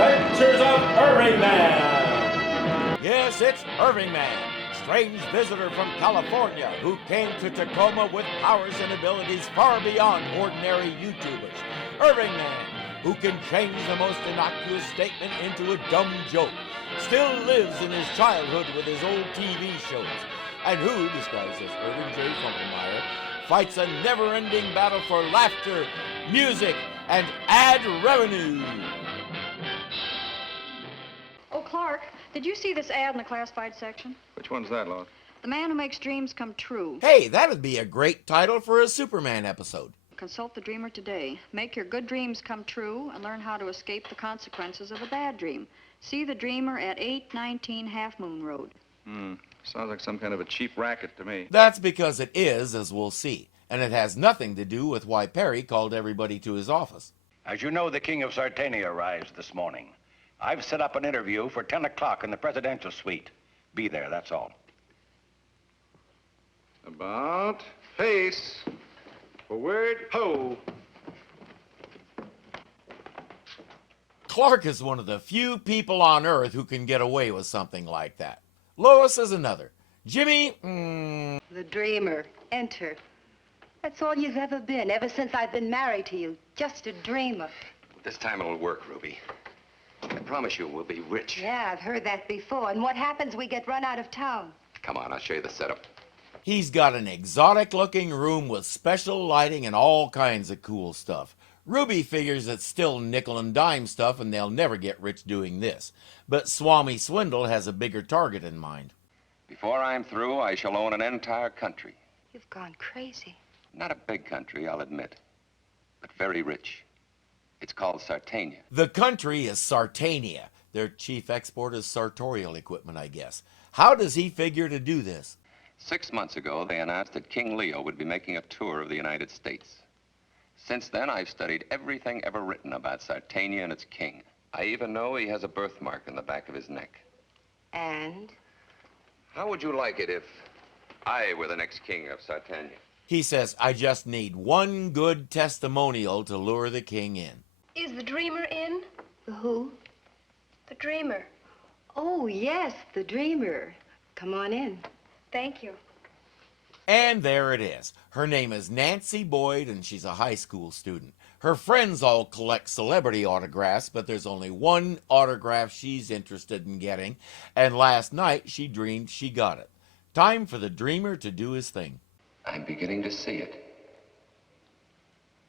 Adventures of Irvingman! Yes, it's Irvingman, strange visitor from California who came to Tacoma with powers and abilities far beyond ordinary YouTubers. Irvingman, who can change the most innocuous statement into a dumb joke, still lives in his childhood with his old TV shows, and who, disguised as Irving J. Funkelmeyer, fights a never-ending battle for laughter, music, and ad revenue. Oh, Clark, did you see this ad in the classified section? Which one's that, Lois? The man who makes dreams come true. Hey, that'd be a great title for a Superman episode. Consult the dreamer today. Make your good dreams come true and learn how to escape the consequences of a bad dream. See the dreamer at 819 Half Moon Road. Sounds like some kind of a cheap racket to me. That's because it is, as we'll see, and it has nothing to do with why Perry called everybody to his office. As you know, the King of Sartania arrives this morning. I've set up an interview for 10 o'clock in the presidential suite. Be there, that's all. About face. Forward, ho. Clark is one of the few people on Earth who can get away with something like that. Lois is another. Jimmy, The dreamer. Enter. That's all you've ever been, ever since I've been married to you. Just a dreamer. This time it'll work, Ruby. I promise you we'll be rich. Yeah, I've heard that before. And what happens? We get run out of town. Come on, I'll show you the setup. he's got an exotic-looking room with special lighting and all kinds of cool stuff. Ruby figures it's still nickel and dime stuff and they'll never get rich doing this. But Swami Swindle has a bigger target in mind. Before I'm through, I shall own an entire country. You've gone crazy. Not a big country, I'll admit, but very rich. It's called Sartania. The country is Sartania. Their chief export is sartorial equipment, I guess. How does he figure to do this? 6 months ago, they announced that King Leo would be making a tour of the United States. Since then, I've studied everything ever written about Sartania and its king. I even know he has a birthmark in the back of his neck. And? How would you like it if I were the next king of Sartania? He says, I just need one good testimonial to lure the king in. Is the dreamer in? The who? The dreamer. Oh, yes, the dreamer. Come on in. Thank you. And there it is. Her name is Nancy Boyd, and she's a high school student. Her friends all collect celebrity autographs, but there's only one autograph she's interested in getting, and last night she dreamed she got it. Time for the dreamer to do his thing. I'm beginning to see it.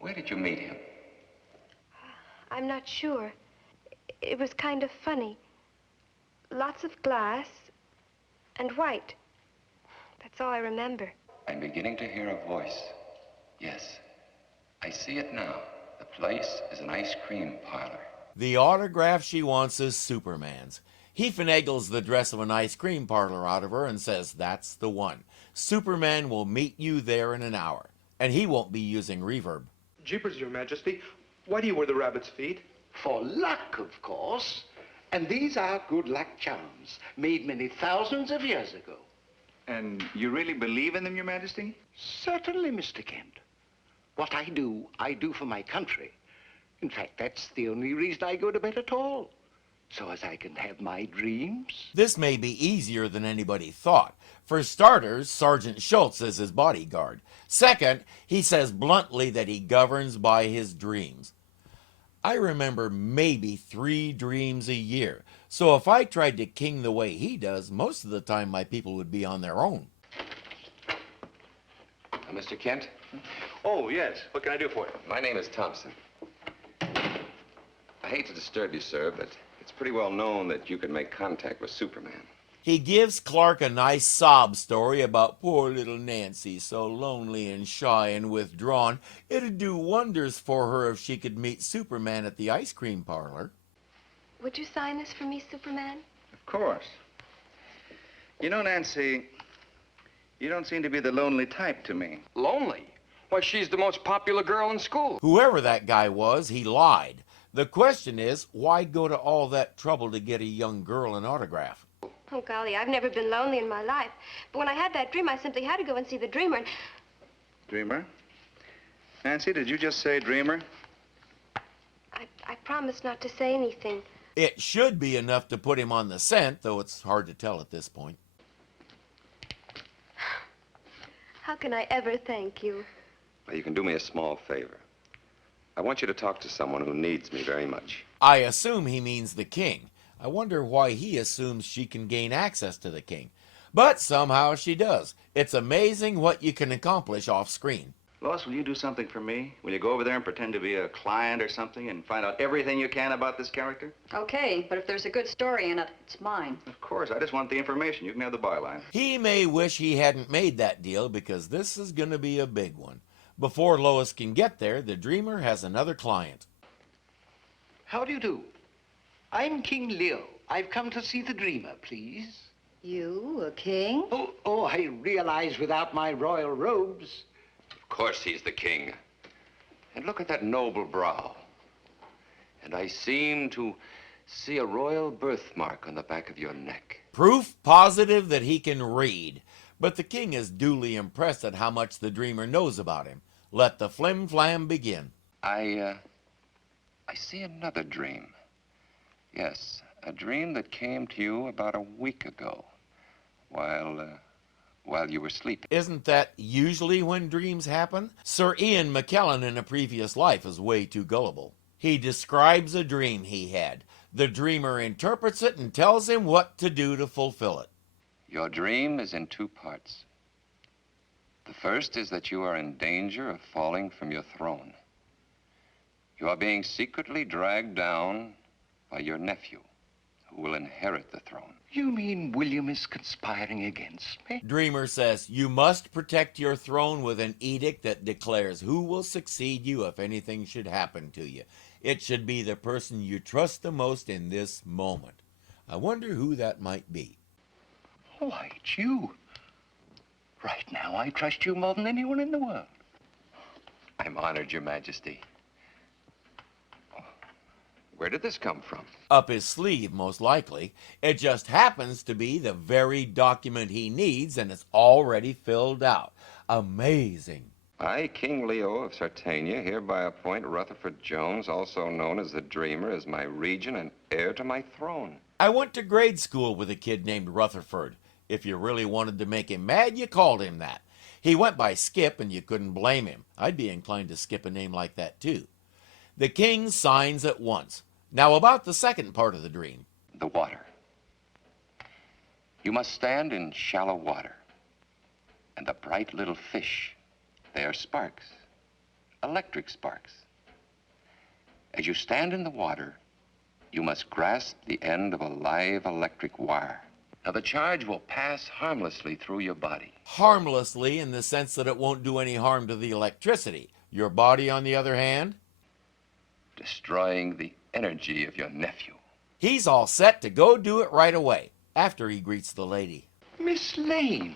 Where did you meet him? I'm not sure. It was kind of funny. Lots of glass and white. That's all I remember. I'm beginning to hear a voice. Yes, I see it now. The place is an ice cream parlor. The autograph she wants is Superman's. He finagles the dress of an ice cream parlor out of her and says that's the one. Superman will meet you there in an hour, and he won't be using reverb. Jeepers, Your Majesty, why do you wear the rabbit's feet? For luck, of course. And these are good luck charms, made many thousands of years ago. And you really believe in them, Your Majesty? Certainly, Mr. Kent. What I do for my country. In fact, that's the only reason I go to bed at all. So as I can have my dreams. This may be easier than anybody thought. For starters, Sergeant Schultz is his bodyguard. Second, he says bluntly that he governs by his dreams. I remember maybe 3 dreams a year. So if I tried to king the way he does, most of the time my people would be on their own. Mr. Kent? Oh, yes. What can I do for you? My name is Thompson. I hate to disturb you, sir, but it's pretty well known that you can make contact with Superman. He gives Clark a nice sob story about poor little Nancy, so lonely and shy and withdrawn. It'd do wonders for her if she could meet Superman at the ice cream parlor. Would you sign this for me, Superman? Of course. You know, Nancy, you don't seem to be the lonely type to me. Lonely? Why, she's the most popular girl in school. Whoever that guy was, he lied. The question is, why go to all that trouble to get a young girl an autograph? Oh, golly, I've never been lonely in my life. But when I had that dream, I simply had to go and see the dreamer. Dreamer? Nancy, did you just say dreamer? I promised not to say anything. It should be enough to put him on the scent, though it's hard to tell at this point. How can I ever thank you? Well, you can do me a small favor. I want you to talk to someone who needs me very much. I assume he means the king. I wonder why he assumes she can gain access to the king. But somehow she does. It's amazing what you can accomplish off screen. Lois, will you do something for me? Will you go over there and pretend to be a client or something and find out everything you can about this character? Okay, but if there's a good story in it, it's mine. Of course, I just want the information. You can have the byline. He may wish he hadn't made that deal because this is going to be a big one. Before Lois can get there, the dreamer has another client. How do you do? I'm King Leo. I've come to see the dreamer, please. You, a king? Oh, I realize without my royal robes. Of course he's the king. And look at that noble brow. And I seem to see a royal birthmark on the back of your neck. Proof positive that he can read. But the king is duly impressed at how much the dreamer knows about him. Let the flim-flam begin. I see another dream. Yes, a dream that came to you about a week ago while you were sleeping. Isn't that usually when dreams happen? Sir Ian McKellen in a previous life is way too gullible. He describes a dream he had. The dreamer interprets it and tells him what to do to fulfill it. Your dream is in two parts. The first is that you are in danger of falling from your throne. You are being secretly dragged down by your nephew, who will inherit the throne. You mean William is conspiring against me? Dreamer says you must protect your throne with an edict that declares who will succeed you if anything should happen to you. It should be the person you trust the most in this moment. I wonder who that might be. Why, it's you. Right now, I trust you more than anyone in the world. I'm honored, Your Majesty. Where did this come from? Up his sleeve, most likely. It just happens to be the very document he needs, and it's already filled out. Amazing. I, King Leo of Sartania, hereby appoint Rutherford Jones, also known as the Dreamer, as my regent and heir to my throne. I went to grade school with a kid named Rutherford. If you really wanted to make him mad, you called him that. He went by Skip, and you couldn't blame him. I'd be inclined to skip a name like that, too. The king signs at once. Now about the second part of the dream. The water. You must stand in shallow water. And the bright little fish, they are sparks, electric sparks. As you stand in the water, you must grasp the end of a live electric wire. Now the charge will pass harmlessly through your body. Harmlessly in the sense that it won't do any harm to the electricity. Your body, on the other hand? Destroying the energy of your nephew. He's all set to go do it right away, after he greets the lady. Miss Lane.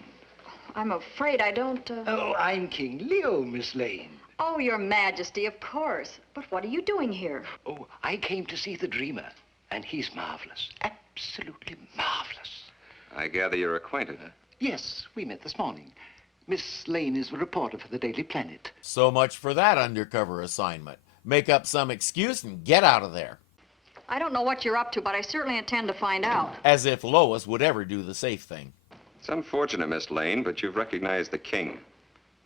I'm afraid I don't... Oh, I'm King Leo, Miss Lane. Oh, Your Majesty, of course. But what are you doing here? Oh, I came to see the dreamer, and he's marvelous. Absolutely marvelous. I gather you're acquainted, huh? Yes, we met this morning. Miss Lane is a reporter for the Daily Planet. So much for that undercover assignment. Make up some excuse and get out of there. I don't know what you're up to, but I certainly intend to find out. As if Lois would ever do the safe thing. It's unfortunate, Miss Lane, but you've recognized the king.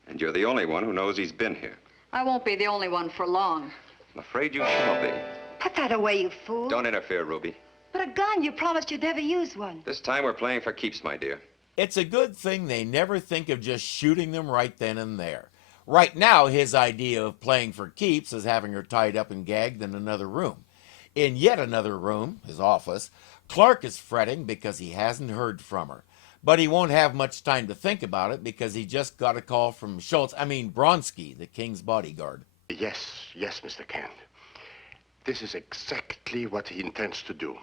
And you're the only one who knows he's been here. I won't be the only one for long. I'm afraid you shall be. Put that away, you fool. Don't interfere, Ruby. But a gun, you promised you'd never use one. This time we're playing for keeps, my dear. It's a good thing they never think of just shooting them right then and there. Right now, his idea of playing for keeps is having her tied up and gagged in another room. In yet another room, his office, Clark is fretting because he hasn't heard from her. But he won't have much time to think about it because he just got a call from Bronsky, the king's bodyguard. Yes, Mr. Kent. This is exactly what he intends to do.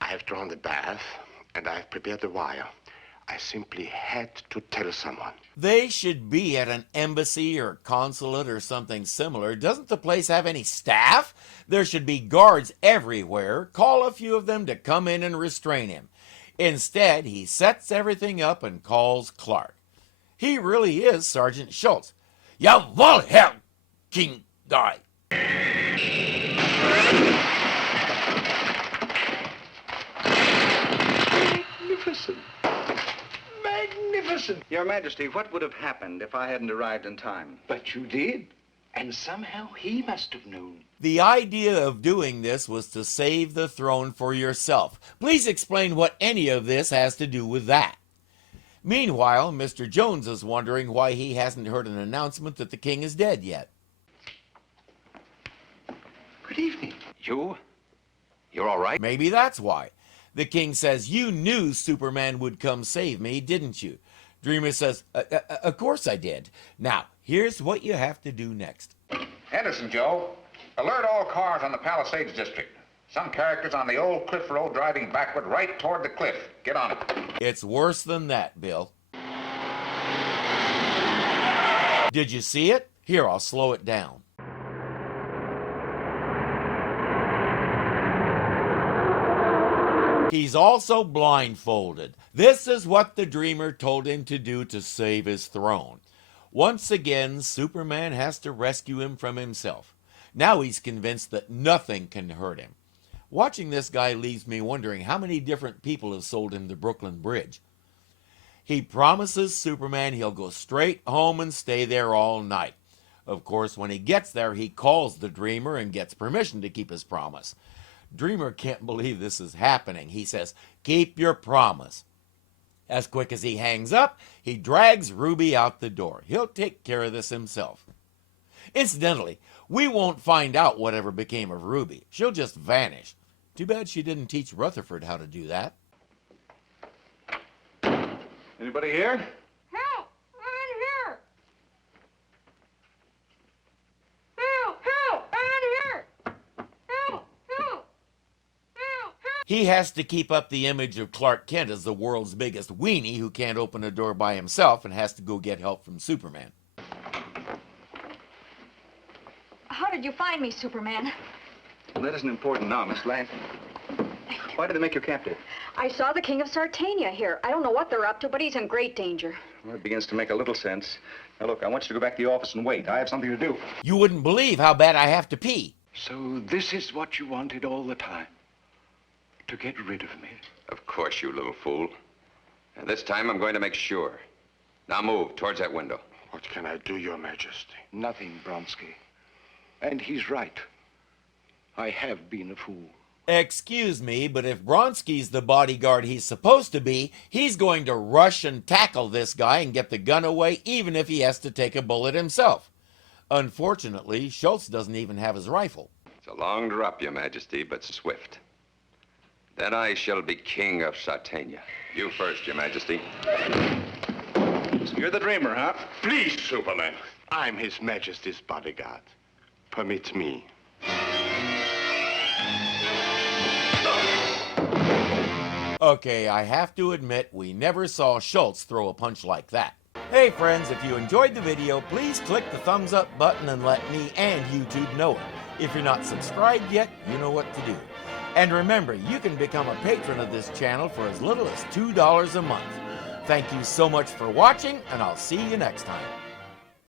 I have drawn the bath, and I have prepared the wire. I simply had to tell someone. They should be at an embassy or consulate or something similar. Doesn't the place have any staff? There should be guards everywhere. Call a few of them to come in and restrain him. Instead, he sets everything up and calls Clark. He really is Sergeant Schultz. Jawohl, Herr King Guy. magnificent. Magnificent. Your Majesty, what would have happened if I hadn't arrived in time? But you did. And somehow he must have known. The idea of doing this was to save the throne for yourself. Please explain what any of this has to do with that. Meanwhile, Mr. Jones is wondering why he hasn't heard an announcement that the king is dead yet. Good evening. You're all right? Maybe that's why. The king says, "You knew Superman would come save me, didn't you?" Dreamer says, "Of course I did. Now, here's what you have to do next." Henderson, Joe. Alert all cars on the Palisades district. Some characters on the old cliff road driving backward right toward the cliff. Get on it. It's worse than that, Bill. Did you see it? Here, I'll slow it down. He's also blindfolded. This is what the Dreamer told him to do to save his throne. Once again, Superman has to rescue him from himself. Now he's convinced that nothing can hurt him. Watching this guy leaves me wondering how many different people have sold him the Brooklyn Bridge. He promises Superman he'll go straight home and stay there all night. Of course, when he gets there, he calls the Dreamer and gets permission to keep his promise. Dreamer can't believe this is happening. He says, "Keep your promise." As quick as he hangs up, he drags Ruby out the door. He'll take care of this himself. Incidentally, we won't find out whatever became of Ruby. She'll just vanish. Too bad she didn't teach Rutherford how to do that. Anybody here? Help! I'm in here! Help! Help! I'm in here! Help! Help! Help! He has to keep up the image of Clark Kent as the world's biggest weenie who can't open a door by himself and has to go get help from Superman. How did you find me, Superman? Well, that isn't important now, Miss Lane. Why did they make you captive? I saw the King of Sartania here. I don't know what they're up to, but he's in great danger. Well, it begins to make a little sense. Now, look, I want you to go back to the office and wait. I have something to do. You wouldn't believe how bad I have to pee. So this is what you wanted all the time? To get rid of me? Of course, you little fool. And this time I'm going to make sure. Now move towards that window. What can I do, Your Majesty? Nothing, Bronsky. And he's right. I have been a fool. Excuse me, but if Bronski's the bodyguard he's supposed to be, he's going to rush and tackle this guy and get the gun away, even if he has to take a bullet himself. Unfortunately, Schultz doesn't even have his rifle. It's a long drop, Your Majesty, but swift. Then I shall be king of Sartania. You first, Your Majesty. So you're the Dreamer, huh? Please, Superman. I'm His Majesty's bodyguard. Permit me. Okay, I have to admit, we never saw Schultz throw a punch like that. Hey friends, if you enjoyed the video, please click the thumbs up button and let me and YouTube know it. If you're not subscribed yet, you know what to do. And remember, you can become a patron of this channel for as little as $2 a month. Thank you so much for watching, and I'll see you next time.